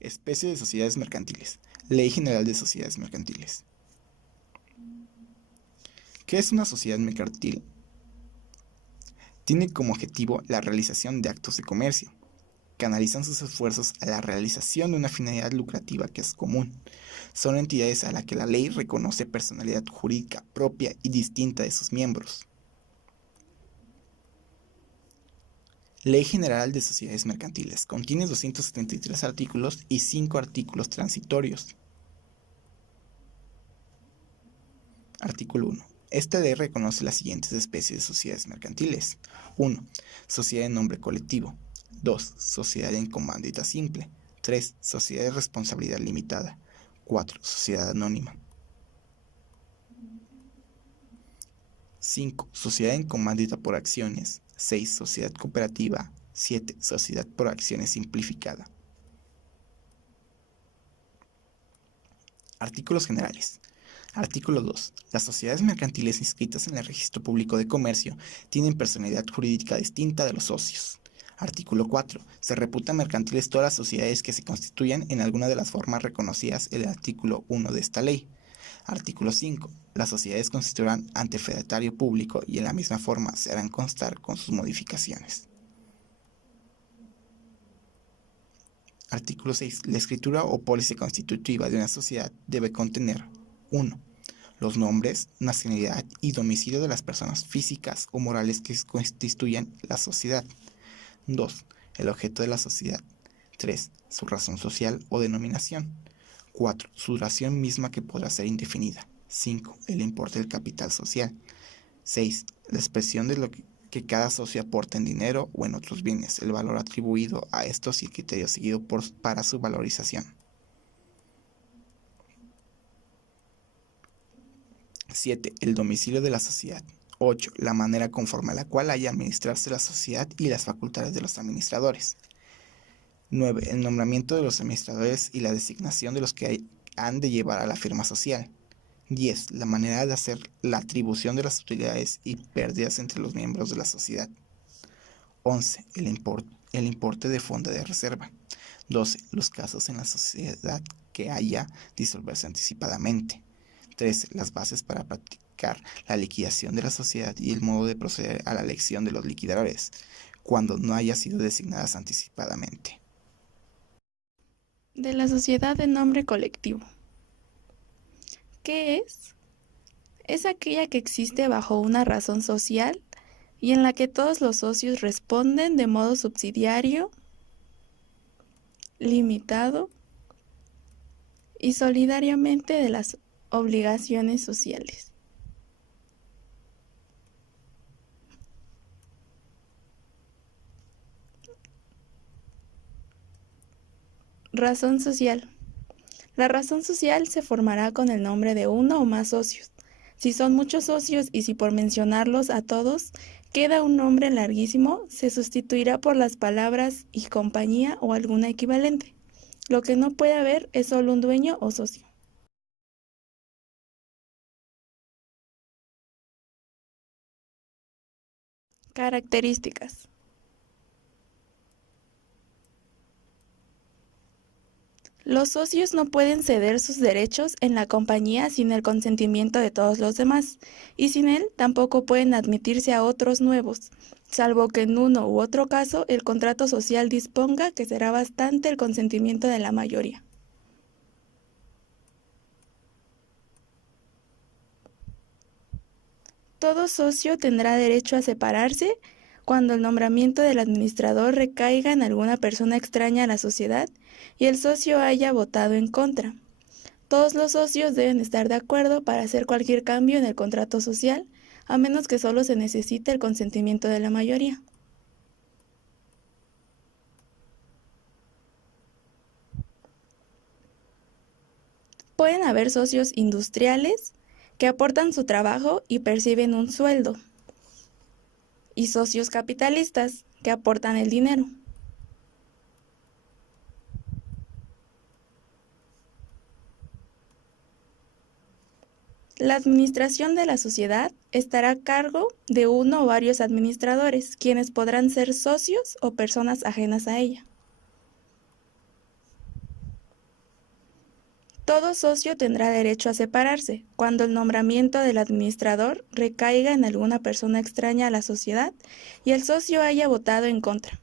Especie de sociedades mercantiles. Ley General de Sociedades Mercantiles. ¿Qué es una sociedad mercantil? Tiene como objetivo la realización de actos de comercio. Canalizan sus esfuerzos a la realización de una finalidad lucrativa que es común. Son entidades a las que la ley reconoce personalidad jurídica propia y distinta de sus miembros. Ley General de Sociedades Mercantiles. Contiene 273 artículos y 5 artículos transitorios. Artículo 1. Esta ley reconoce las siguientes especies de sociedades mercantiles. 1. Sociedad en nombre colectivo. 2. Sociedad en comandita simple. 3. Sociedad de responsabilidad limitada. 4. Sociedad anónima. 5. Sociedad en comandita por acciones. 6. Sociedad cooperativa. 7. Sociedad por acciones simplificada. Artículos generales. Artículo 2. Las sociedades mercantiles inscritas en el Registro Público de Comercio tienen personalidad jurídica distinta de los socios. Artículo 4. Se reputan mercantiles todas las sociedades que se constituyan en alguna de las formas reconocidas en el artículo 1 de esta ley. Artículo 5. Las sociedades constituirán ante fedatario público y en la misma forma se harán constar con sus modificaciones. Artículo 6. La escritura o póliza constitutiva de una sociedad debe contener 1. Los nombres, nacionalidad y domicilio de las personas físicas o morales que constituyan la sociedad. 2. El objeto de la sociedad. 3. Su razón social o denominación. 4. Su duración misma que podrá ser indefinida. 5. El importe del capital social. 6. La expresión de lo que cada socio aporta en dinero o en otros bienes, el valor atribuido a estos y el criterio seguido para su valorización. 7. El domicilio de la sociedad. 8. La manera conforme a la cual haya administrarse la sociedad y las facultades de los administradores. 9. El nombramiento de los administradores y la designación de los que han de llevar a la firma social. 10. La manera de hacer la atribución de las utilidades y pérdidas entre los miembros de la sociedad. 11. El importe de fondo de reserva. 12. Los casos en la sociedad que haya disolverse anticipadamente. 13. Las bases para practicar la liquidación de la sociedad y el modo de proceder a la elección de los liquidadores, cuando no haya sido designadas anticipadamente. De la sociedad de nombre colectivo. ¿Qué es? Es aquella que existe bajo una razón social y en la que todos los socios responden de modo subsidiario, limitado y solidariamente de las obligaciones sociales. Razón social. La razón social se formará con el nombre de uno o más socios. Si son muchos socios y si por mencionarlos a todos queda un nombre larguísimo, se sustituirá por las palabras y compañía o alguna equivalente. Lo que no puede haber es solo un dueño o socio. Características. Los socios no pueden ceder sus derechos en la compañía sin el consentimiento de todos los demás, y sin él tampoco pueden admitirse a otros nuevos, salvo que en uno u otro caso el contrato social disponga que será bastante el consentimiento de la mayoría. Todo socio tendrá derecho a separarse cuando el nombramiento del administrador recaiga en alguna persona extraña a la sociedad y el socio haya votado en contra. Todos los socios deben estar de acuerdo para hacer cualquier cambio en el contrato social, a menos que solo se necesite el consentimiento de la mayoría. Pueden haber socios industriales que aportan su trabajo y perciben un sueldo, y socios capitalistas que aportan el dinero. La administración de la sociedad estará a cargo de uno o varios administradores, quienes podrán ser socios o personas ajenas a ella. Todo socio tendrá derecho a separarse cuando el nombramiento del administrador recaiga en alguna persona extraña a la sociedad y el socio haya votado en contra.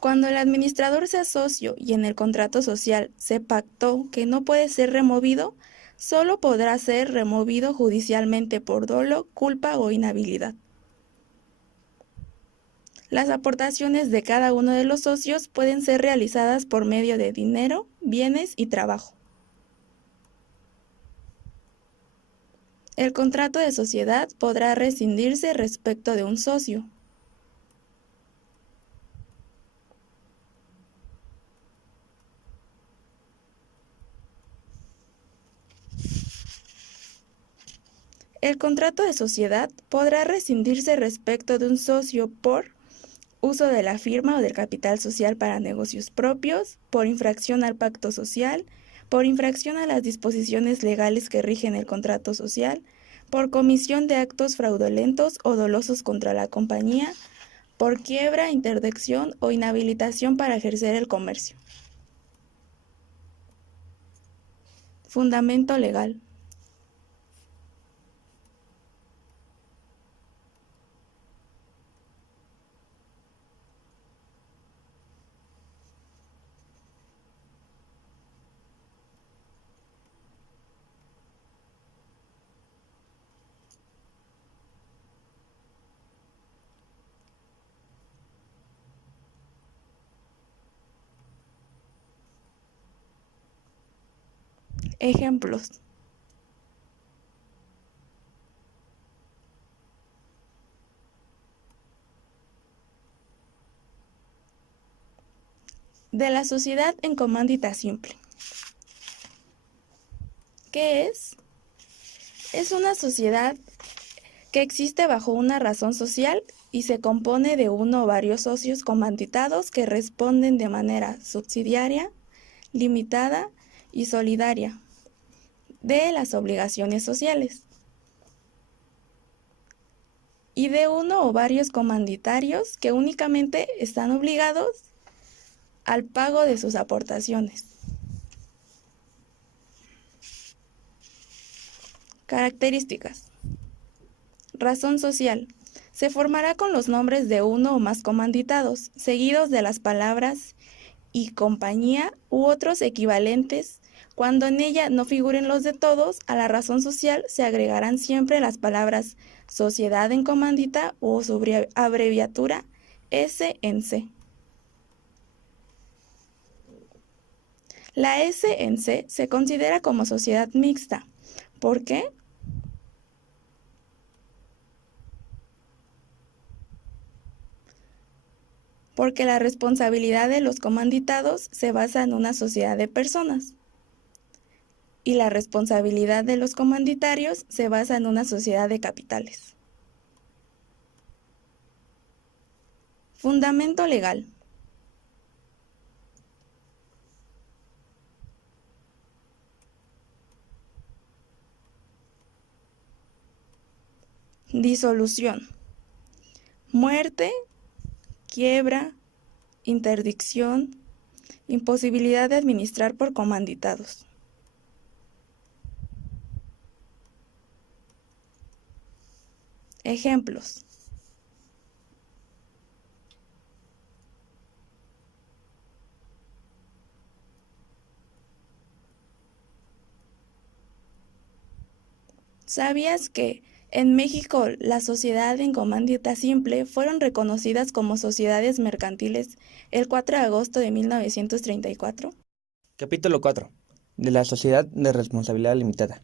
Cuando el administrador sea socio y en el contrato social se pactó que no puede ser removido, solo podrá ser removido judicialmente por dolo, culpa o inhabilidad. Las aportaciones de cada uno de los socios pueden ser realizadas por medio de dinero, bienes y trabajo. El contrato de sociedad podrá rescindirse respecto de un socio. El contrato de sociedad podrá rescindirse respecto de un socio por uso de la firma o del capital social para negocios propios, por infracción al pacto social, por infracción a las disposiciones legales que rigen el contrato social, por comisión de actos fraudulentos o dolosos contra la compañía, por quiebra, interdicción o inhabilitación para ejercer el comercio. Fundamento legal. Ejemplos. De la sociedad en comándita simple. ¿Qué es? Es una sociedad que existe bajo una razón social y se compone de uno o varios socios comanditados que responden de manera subsidiaria, limitada y solidaria de las obligaciones sociales, y de uno o varios comanditarios que únicamente están obligados al pago de sus aportaciones. Características. Razón social. Se formará con los nombres de uno o más comanditados, seguidos de las palabras y compañía u otros equivalentes. Cuando en ella no figuren los de todos, a la razón social se agregarán siempre las palabras sociedad en comándita o su abreviatura S en C. La S en C se considera como sociedad mixta. ¿Por qué? Porque la responsabilidad de los comanditados se basa en una sociedad de personas y la responsabilidad de los comanditarios se basa en una sociedad de capitales. Fundamento legal. Disolución. Muerte, quiebra, interdicción, imposibilidad de administrar por comanditados. Ejemplos. ¿Sabías que en México la sociedad en comándita simple fueron reconocidas como sociedades mercantiles el 4 de agosto de 1934? Capítulo 4. De la sociedad de responsabilidad limitada.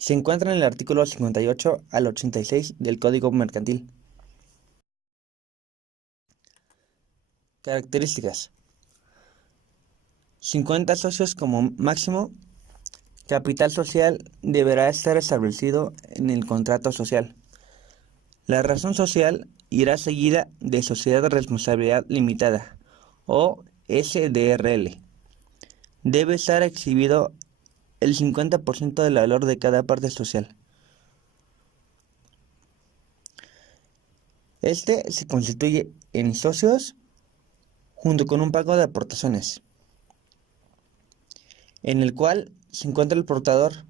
Se encuentra en el artículo 58 al 86 del Código Mercantil. Características. 50 socios como máximo. Capital social deberá estar establecido en el contrato social. La razón social irá seguida de sociedad de responsabilidad limitada o SDRL. Debe estar exhibido el 50% del valor de cada parte social. Este se constituye en socios junto con un pago de aportaciones, en el cual se encuentra el portador,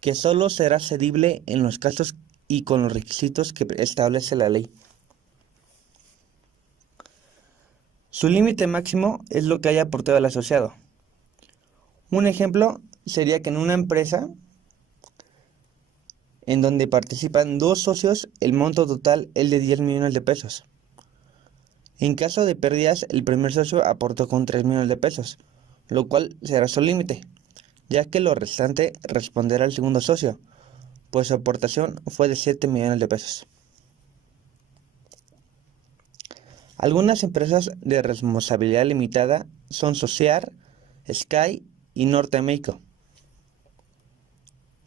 que solo será cedible en los casos y con los requisitos que establece la ley. Su límite máximo es lo que haya aportado el asociado. Un ejemplo sería que en una empresa en donde participan 2 socios, el monto total es de 10 millones de pesos. En caso de pérdidas, el primer socio aportó con 3 millones de pesos, lo cual será su límite, ya que lo restante responderá al segundo socio, pues su aportación fue de 7 millones de pesos. Algunas empresas de responsabilidad limitada son Sociar, Sky y Norte México,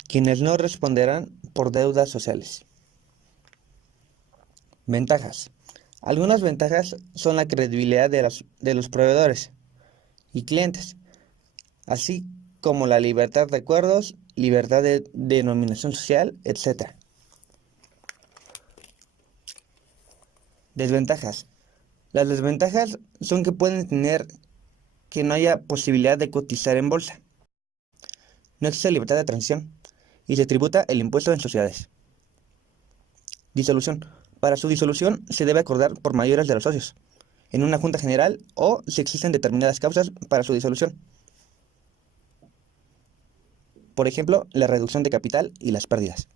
quienes no responderán por deudas sociales. Ventajas. Algunas ventajas son la credibilidad de los proveedores y clientes, así como la libertad de acuerdos, libertad de denominación social, etc. Desventajas. Las desventajas son que pueden tener que no haya posibilidad de cotizar en bolsa, no existe libertad de transición y se tributa el impuesto en sociedades. Disolución. Para su disolución se debe acordar por mayorías de los socios, en una junta general o si existen determinadas causas para su disolución. Por ejemplo, la reducción de capital y las pérdidas.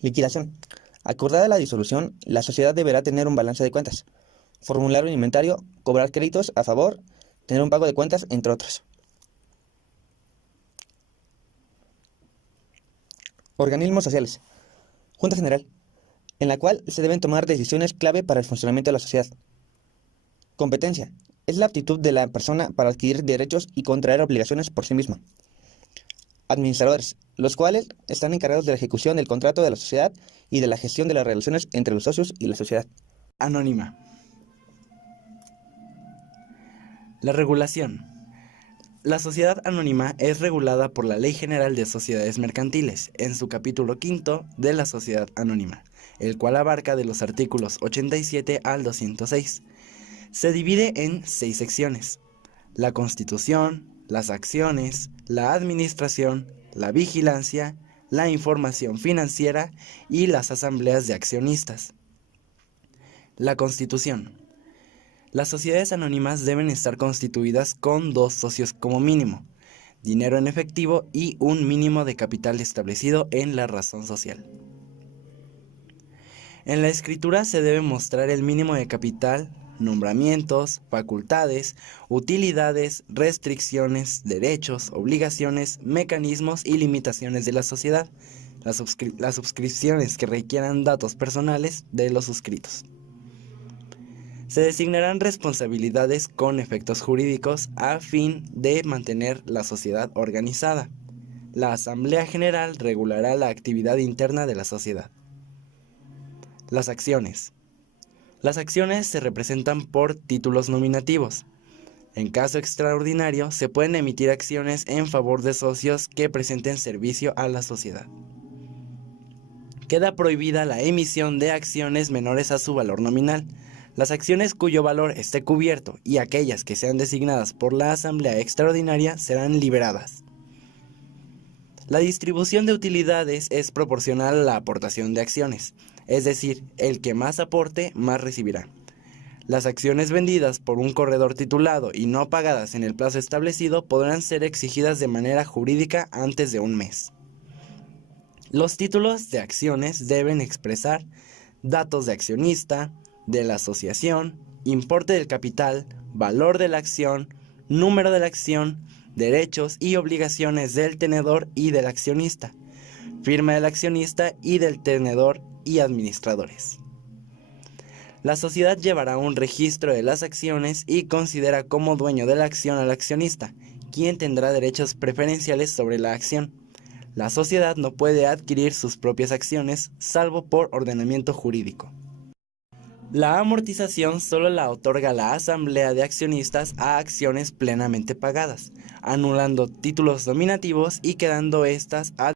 Liquidación. Acordada la disolución, la sociedad deberá tener un balance de cuentas, formular un inventario, cobrar créditos a favor, tener un pago de cuentas, entre otros. Organismos sociales. Junta General, en la cual se deben tomar decisiones clave para el funcionamiento de la sociedad. Competencia. Es la aptitud de la persona para adquirir derechos y contraer obligaciones por sí misma. Administradores, los cuales están encargados de la ejecución del contrato de la sociedad y de la gestión de las relaciones entre los socios y la sociedad. Anónima. La regulación. La sociedad anónima es regulada por la Ley General de Sociedades Mercantiles, en su capítulo 5 de la sociedad anónima, el cual abarca de los artículos 87 al 206. Se divide en 6 secciones: la constitución, las acciones, la administración, la vigilancia, la información financiera y las asambleas de accionistas. La constitución. Las sociedades anónimas deben estar constituidas con 2 socios como mínimo, dinero en efectivo y un mínimo de capital establecido en la razón social. En la escritura se debe mostrar el mínimo de capital, nombramientos, facultades, utilidades, restricciones, derechos, obligaciones, mecanismos y limitaciones de la sociedad, las suscripciones que requieran datos personales de los suscritos. Se designarán responsabilidades con efectos jurídicos a fin de mantener la sociedad organizada. La Asamblea General regulará la actividad interna de la sociedad. Las acciones. Las acciones se representan por títulos nominativos. En caso extraordinario, se pueden emitir acciones en favor de socios que presenten servicio a la sociedad. Queda prohibida la emisión de acciones menores a su valor nominal. Las acciones cuyo valor esté cubierto y aquellas que sean designadas por la Asamblea Extraordinaria serán liberadas. La distribución de utilidades es proporcional a la aportación de acciones, es decir, el que más aporte, más recibirá. Las acciones vendidas por un corredor titulado y no pagadas en el plazo establecido podrán ser exigidas de manera jurídica antes de un mes. Los títulos de acciones deben expresar datos de accionista, de la asociación, importe del capital, valor de la acción, número de la acción, derechos y obligaciones del tenedor y del accionista, firma del accionista y del tenedor y administradores. La sociedad llevará un registro de las acciones y considera como dueño de la acción al accionista, quien tendrá derechos preferenciales sobre la acción. La sociedad no puede adquirir sus propias acciones, salvo por ordenamiento jurídico. La amortización solo la otorga la Asamblea de Accionistas a acciones plenamente pagadas, anulando títulos nominativos y quedando estas a